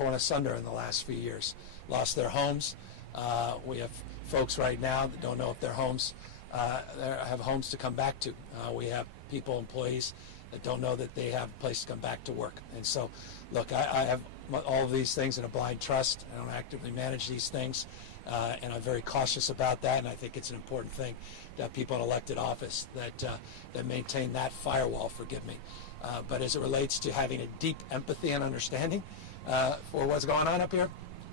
torn asunder in the last few years, lost their homes. We have folks right now that don't know if their homes have homes to come back to. We have people, employees, that don't know that they have a place to come back to work. And so, look, I have all of these things in a blind trust. I don't actively manage these things, and I'm very cautious about that, and I think it's an important thing that people in elected office that maintain that firewall, forgive me. But as it relates to having a deep empathy and understanding for what's going on up here,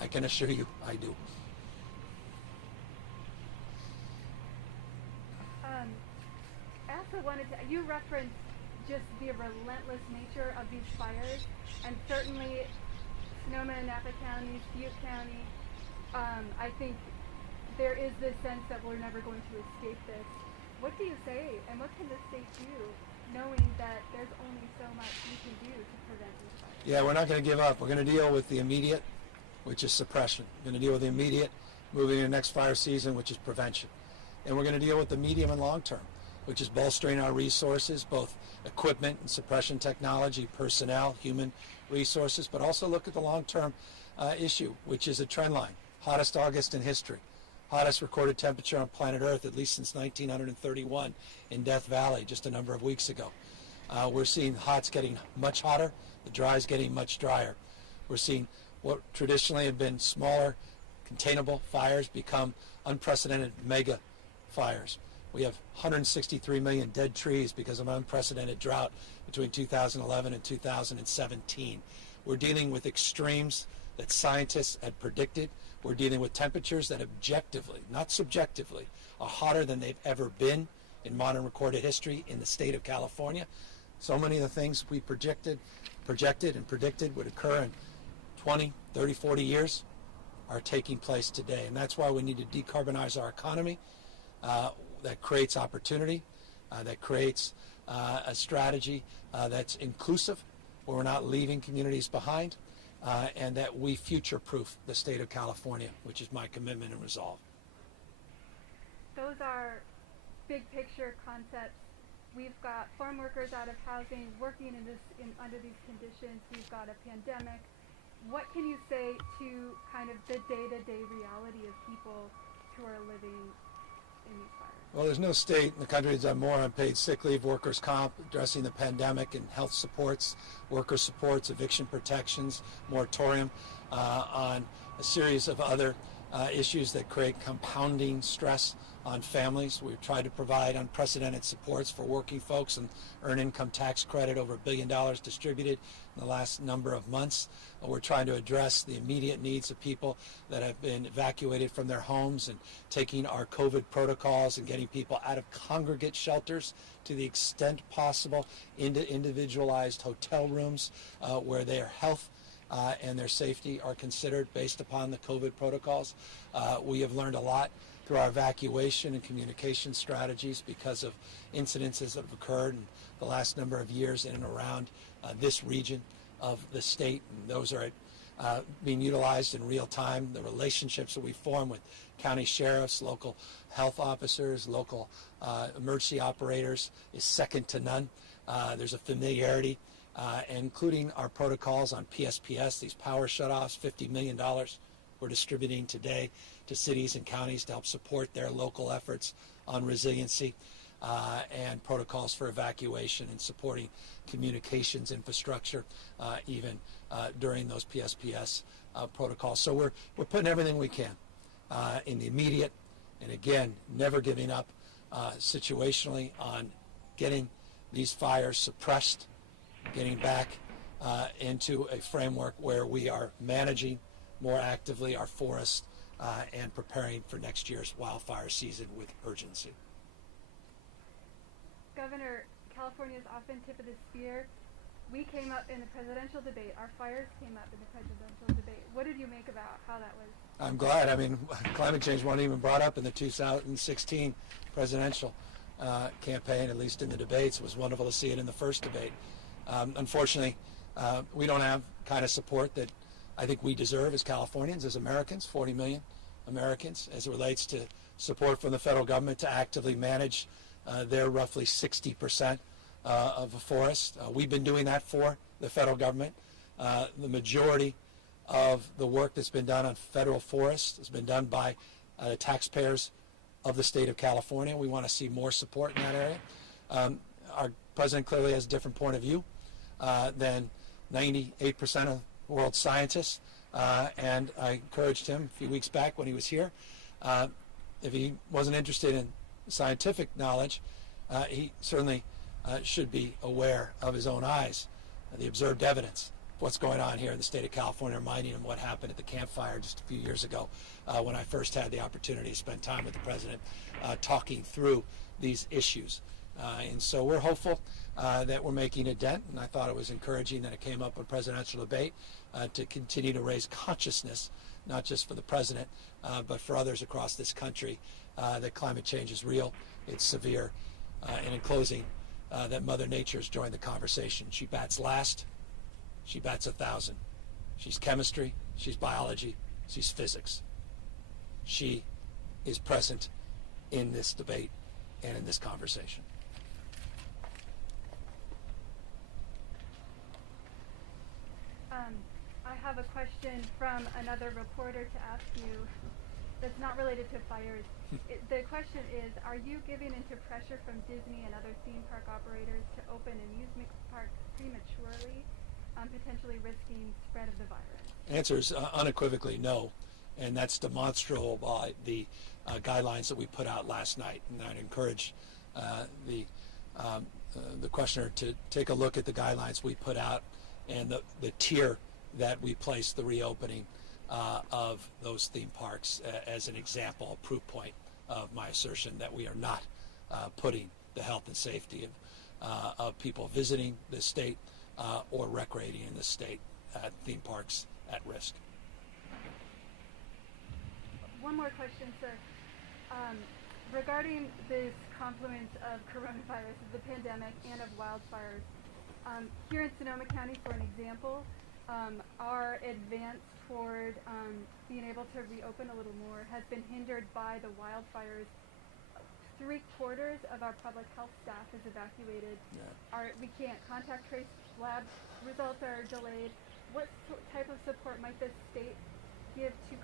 I can assure you I do. I also wanted to, you referenced just the relentless nature of these fires, and certainly Sonoma and Napa counties, Butte County, I think there is this sense that we're never going to escape this. What do you say, and what can the state do, knowing that there's only so much we can do to prevent these fires? Yeah, we're not going to give up. We're going to deal with the immediate, which is suppression. We're going to deal with the immediate, moving into the next fire season, which is prevention. And we're going to deal with the medium and long term, which is bolstering our resources, both equipment and suppression technology, personnel, human resources, but also look at the long-term issue, which is a trend line. Hottest August in history. Hottest recorded temperature on planet Earth, at least since 1931 in Death Valley just a number of weeks ago. We're seeing hots getting much hotter, the dries getting much drier. We're seeing what traditionally have been smaller, containable fires become unprecedented mega fires. We have 163 million dead trees because of unprecedented drought between 2011 and 2017. We're dealing with extremes that scientists had predicted. We're dealing with temperatures that objectively, not subjectively, are hotter than they've ever been in modern recorded history in the state of California. So many of the things we projected and predicted would occur in 20, 30, 40 years are taking place today. And that's why we need to decarbonize our economy. That creates opportunity, that creates a strategy that's inclusive, where we're not leaving communities behind, and that we future-proof the state of California, which is my commitment and resolve. Those are big picture concepts. We've got farm workers out of housing, working under these conditions. We've got a pandemic. What can you say to kind of the day-to-day reality of people who are living in these fires? Well, there's no state in the country that's done more on paid sick leave, workers' comp, addressing the pandemic, and health supports, worker supports, eviction protections, moratorium on a series of other issues that create compounding stress on families. We've tried to provide unprecedented supports for working folks and earned income tax credit, over $1 billion distributed in the last number of months. We're trying to address the immediate needs of people that have been evacuated from their homes and taking our COVID protocols and getting people out of congregate shelters to the extent possible into individualized hotel rooms where their health and their safety are considered based upon the COVID protocols. We have learned a lot through our evacuation and communication strategies because of incidences that have occurred in the last number of years in and around this region of the state. And those are being utilized in real time. The relationships that we form with county sheriffs, local health officers, local emergency operators is second to none. There's a familiarity, including our protocols on PSPS, these power shutoffs, $50 million we're distributing today to cities and counties to help support their local efforts on resiliency and protocols for evacuation and supporting communications infrastructure even during those PSPS protocols. So we're putting everything we can in the immediate, and again, never giving up situationally on getting these fires suppressed, getting back into a framework where we are managing more actively our forests and preparing for next year's wildfire season with urgency. Governor, California is often tip of the spear. We came up in the presidential debate. Our fires came up in the presidential debate. What did you make about how that was? I'm glad. I mean, climate change wasn't even brought up in the 2016 presidential campaign, at least in the debates. It was wonderful to see it in the first debate. Unfortunately, we don't have kind of support that I think we deserve as Californians, as Americans, 40 million Americans, as it relates to support from the federal government to actively manage their roughly 60% of the forest. We've been doing that for the federal government. The majority of the work that's been done on federal forests. It's been done by taxpayers of the state of California. We want to see more support in that area. Our president clearly has a different point of view than 98% of world scientists, and I encouraged him a few weeks back when he was here. If he wasn't interested in scientific knowledge, he certainly should be aware of his own eyes, the observed evidence of what's going on here in the state of California, reminding him what happened at the campfire just a few years ago when I first had the opportunity to spend time with the president talking through these issues. And so we're hopeful that we're making a dent, and I thought it was encouraging that it came up in presidential debate to continue to raise consciousness, not just for the president, but for others across this country, that climate change is real, it's severe, and in closing, that Mother Nature's joined the conversation. She bats last, she bats 1,000. She's chemistry, she's biology, she's physics. She is present in this debate and in this conversation. I have a question from another reporter to ask you that's not related to fires. The question is, are you giving into pressure from Disney and other theme park operators to open amusement parks prematurely, potentially risking spread of the virus? Answer is unequivocally no, and that's demonstrable by the guidelines that we put out last night. And I'd encourage the questioner to take a look at the guidelines we put out and the tier that we placed the reopening of those theme parks as an example, a proof point of my assertion that we are not putting the health and safety of people visiting the state or recreating in the state at theme parks at risk. One more question, sir. Regarding this confluence of coronavirus, of the pandemic, and of wildfires, here in Sonoma County, for an example, our advance toward being able to reopen a little more has been hindered by the wildfires. 3/4 of our public health staff is evacuated. Yeah. We can't contact trace, lab results are delayed. What type of support might the state give to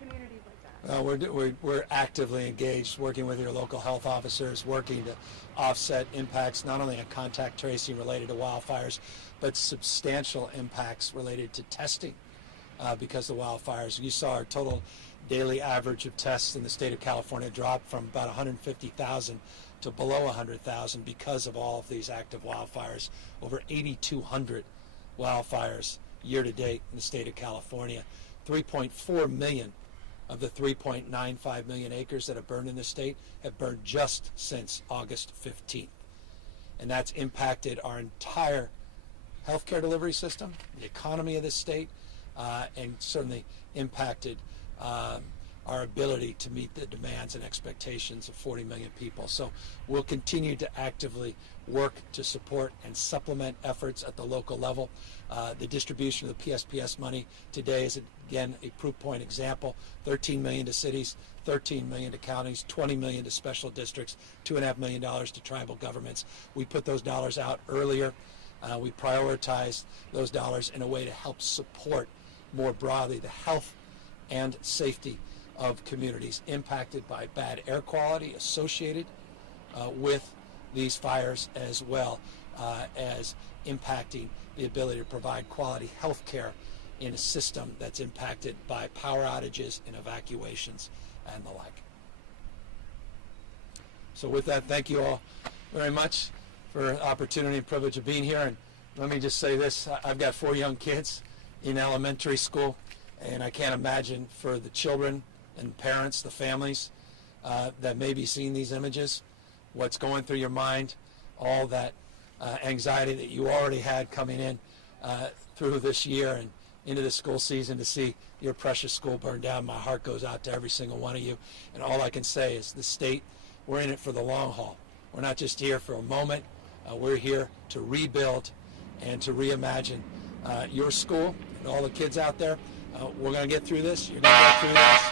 communities like that? We're actively engaged, working with your local health officers, working to offset impacts not only on contact tracing related to wildfires, but substantial impacts related to testing because of the wildfires. You saw our total daily average of tests in the state of California drop from about 150,000 to below 100,000 because of all of these active wildfires. Over 8,200 wildfires year to date in the state of California. 3.4 million of the 3.95 million acres that have burned in the state have burned just since August 15th. And that's impacted our entire healthcare delivery system, the economy of the state, and certainly impacted our ability to meet the demands and expectations of 40 million people. So we'll continue to actively work to support and supplement efforts at the local level. The distribution of the PSPS money today is, again, a proof point example. 13 million to cities, 13 million to counties, 20 million to special districts, $2.5 million to tribal governments. We put those dollars out earlier. We prioritized those dollars in a way to help support more broadly the health and safety of communities impacted by bad air quality associated with these fires, as well as impacting the ability to provide quality health care in a system that's impacted by power outages and evacuations and the like. So with that, thank you all very much for the opportunity and privilege of being here. And let me just say this, I've got 4 young kids in elementary school, and I can't imagine for the children and parents, the families that may be seeing these images, what's going through your mind, all that anxiety that you already had coming in through this year and into the school season to see your precious school burn down. My heart goes out to every single one of you. And all I can say is the state, we're in it for the long haul. We're not just here for a moment. We're here to rebuild and to reimagine your school and all the kids out there. We're going to get through this. You're going to get through this.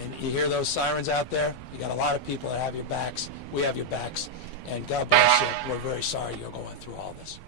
And you hear those sirens out there. You got a lot of people that have your backs. We have your backs. And God bless you. We're very sorry you're going through all this.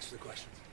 Thanks for the question.